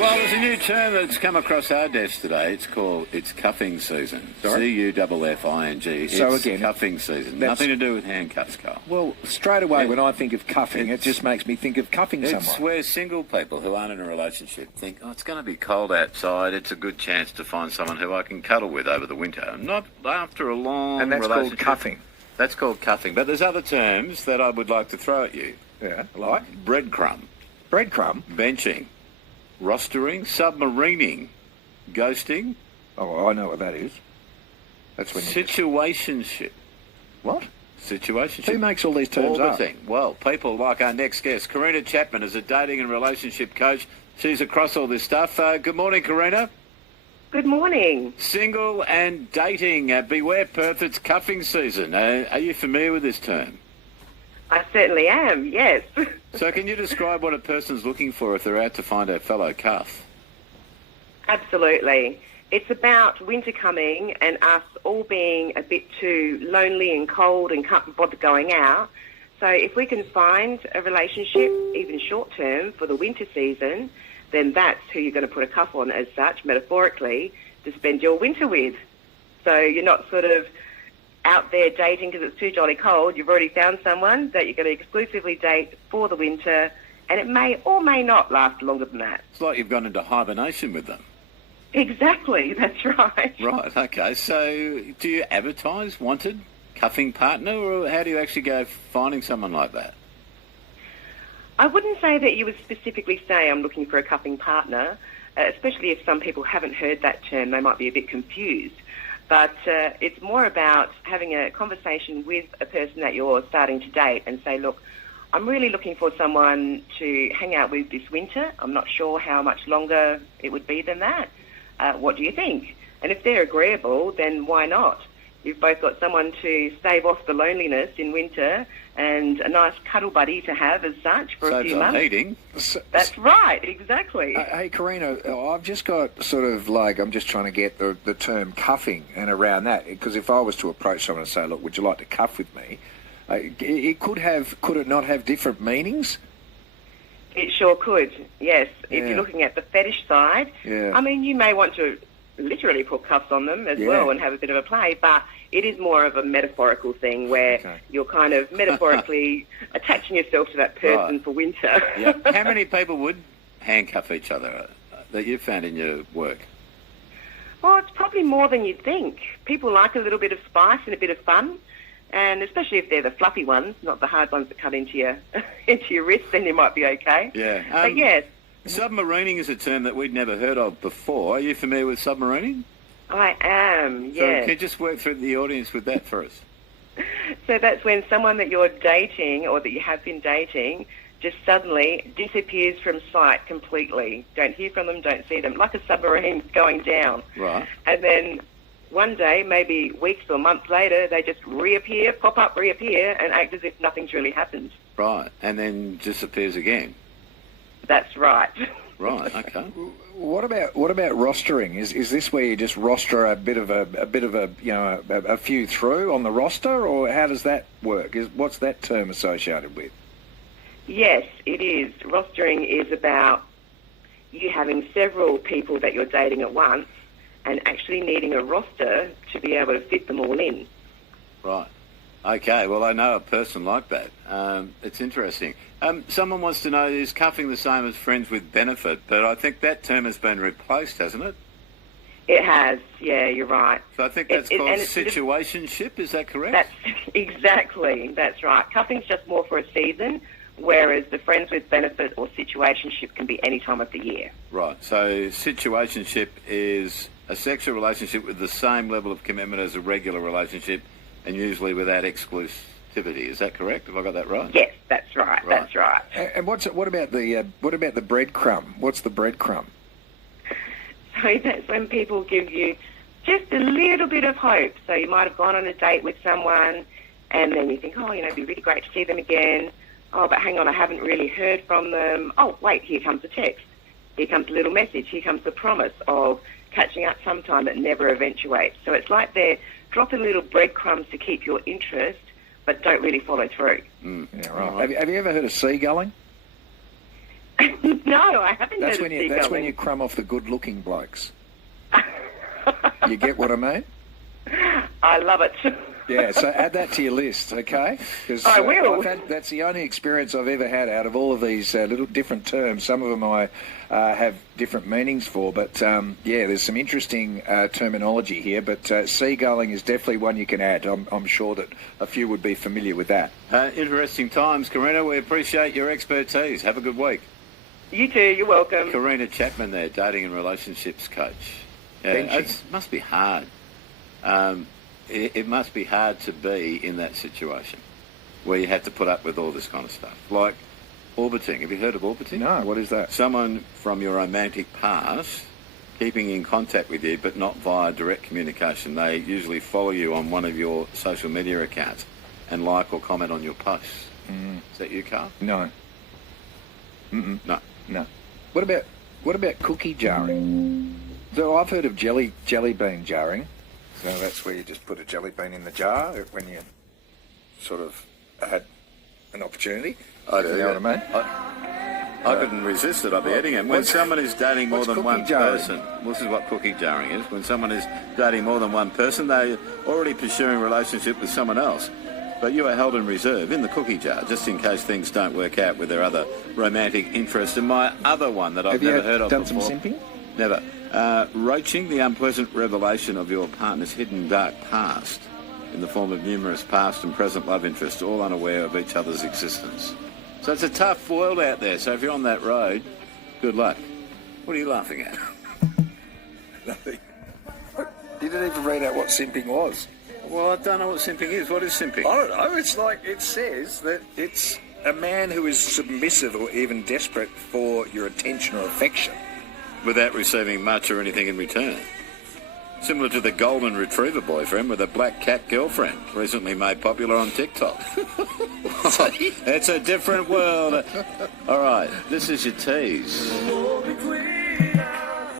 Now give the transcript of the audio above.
Well, there's a new term that's come across our desk today. It's cuffing season. Sorry? Cuffing. So it's again, cuffing season. Nothing to do with handcuffs, Carl. Well, straight away when I think of cuffing, it just makes me think of cuffing It's someone. where single people who aren't in a relationship think, oh, it's going to be cold outside. It's a good chance to find someone who I can cuddle with over the winter. Not after a long And that's relationship. called cuffing. That's called cuffing. But there's other terms that I would like to throw at you. Yeah, like? Breadcrumb. Breadcrumb? Benching. Rostering. Submarining. Ghosting. Oh, I know what that is. That's when Situationship. What? Situationship. Who makes all these terms all the up? thing. Well, people like our next guest, Karina Chapman, is a dating and relationship coach. She's across all this stuff. Good morning, Karina. Good morning. Single and dating. Beware, Perth, it's cuffing season. Are you familiar with this term? I certainly am, yes. So can you describe what a person's looking for if they're out to find a fellow cuff? Absolutely. It's about winter coming and us all being a bit too lonely and cold and can't bother going out. So if we can find a relationship, even short term, for the winter season, then that's who you're going to put a cuff on as such, metaphorically, to spend your winter with. So you're not sort of out there dating because it's too jolly cold. You've already found someone that you're going to exclusively date for the winter, and it may or may not last longer than that. It's like you've gone into hibernation with them. Exactly, that's right. Right, okay. So do you advertise wanted cuffing partner, or how do you actually go finding someone like that? I wouldn't say that you would specifically say I'm looking for a cuffing partner, especially if some people haven't heard that term. They might be a bit confused. But it's more about having a conversation with a person that you're starting to date and say, look, I'm really looking for someone to hang out with this winter. I'm not sure how much longer it would be than that. What do you think? And if they're agreeable, then why not? You've both got someone to stave off the loneliness in winter and a nice cuddle buddy to have as such for a few months. Heating. That's right, exactly. Hey, Karina, I've just got sort of like, I'm just trying to get the term cuffing and around that, because if I was to approach someone and say, look, would you like to cuff with me? Could it not have different meanings? It sure could, yes. If you're looking at the fetish side, I mean, you may want to literally put cuffs on them as well and have a bit of a play, but it is more of a metaphorical thing where you're kind of metaphorically attaching yourself to that person for winter. How many people would handcuff each other that you've found in your work? Well, it's probably more than you'd think. People like a little bit of spice and a bit of fun, and especially if they're the fluffy ones, not the hard ones that cut into your into your wrist, then you might be okay. Yeah. But yes. Submarining is a term that we'd never heard of before. Are you familiar with submarining? I am, yes. So can you just work through the audience with that for us? So that's when someone that you're dating or that you have been dating just suddenly disappears from sight completely. Don't hear from them, don't see them, like a submarine going down. Right. And then one day, maybe weeks or months later, they just reappear, pop up, reappear, and act as if nothing's really happened. Right, and then disappears again. That's right. Right. Okay. What about rostering? Is this where you just roster a bit of a a few through on the roster, or how does that work? What's that term associated with? Yes, it is. Rostering is about you having several people that you're dating at once and actually needing a roster to be able to fit them all in. Right. Okay, well, I know a person like that. It's interesting. Someone wants to know, is cuffing the same as friends with benefit? But I think that term has been replaced, hasn't it? It has, yeah, you're right. So I think that's called situationship, is that correct? That's right. Cuffing's just more for a season, whereas the friends with benefit or situationship can be any time of the year. Right, so situationship is a sexual relationship with the same level of commitment as a regular relationship, and usually without exclusivity. Is that correct? Have I got that right? Yes, that's right. That's right. And what about the breadcrumb? What's the breadcrumb? So that's when people give you just a little bit of hope. So you might have gone on a date with someone, and then you think, oh, it'd be really great to see them again. Oh, but hang on, I haven't really heard from them. Oh, wait, here comes a text. Here comes a little message. Here comes the promise of catching up sometime that never eventuates. So it's like they're dropping little breadcrumbs to keep your interest, but don't really follow through. Yeah, right. Have you ever heard of seagulling? No, I haven't That's heard when of you. That's when seagulling. you crumb off the good-looking blokes. You get what I mean? I love it. Yeah, so add that to your list, okay? Because I will. that's the only experience I've ever had out of all of these little different terms. Some of them I have different meanings for, but yeah, there's some interesting terminology here. But seagulling is definitely one you can add. I'm sure that a few would be familiar with that. Interesting times, Karina. We appreciate your expertise. Have a good week. You too. You're welcome. Karina Chapman there, dating and relationships coach. Yeah, it must be hard. It must be hard to be in that situation where you have to put up with all this kind of stuff. Like orbiting. Have you heard of orbiting? No, what is that? Someone from your romantic past keeping in contact with you, but not via direct communication. They usually follow you on one of your social media accounts and like or comment on your posts. Is that you, Carl? No. No. No. What about cookie jarring? So I've heard of jelly bean jarring. So that's where you just put a jelly bean in the jar when you sort of had an opportunity. I do. You know what I mean? I couldn't resist it. I'd be eating it. When someone is dating more than one person, this is what cookie jarring is. When someone is dating more than one person, they're already pursuing a relationship with someone else. But you are held in reserve in the cookie jar, just in case things don't work out with their other romantic interest. And my other one that I've never heard of before. Have you done some simping? Never. Roaching the unpleasant revelation of your partner's hidden dark past in the form of numerous past and present love interests, all unaware of each other's existence. So it's a tough world out there. So if you're on that road, good luck. What are you laughing at? Nothing. You didn't even read out what simping was. Well, I don't know what simping is. What is simping? I don't know. It's like it says that it's a man who is submissive or even desperate for your attention or affection. Without receiving much or anything in return. Similar to the golden retriever boyfriend with a black cat girlfriend, recently made popular on TikTok. It's a different world. All right, this is your tease.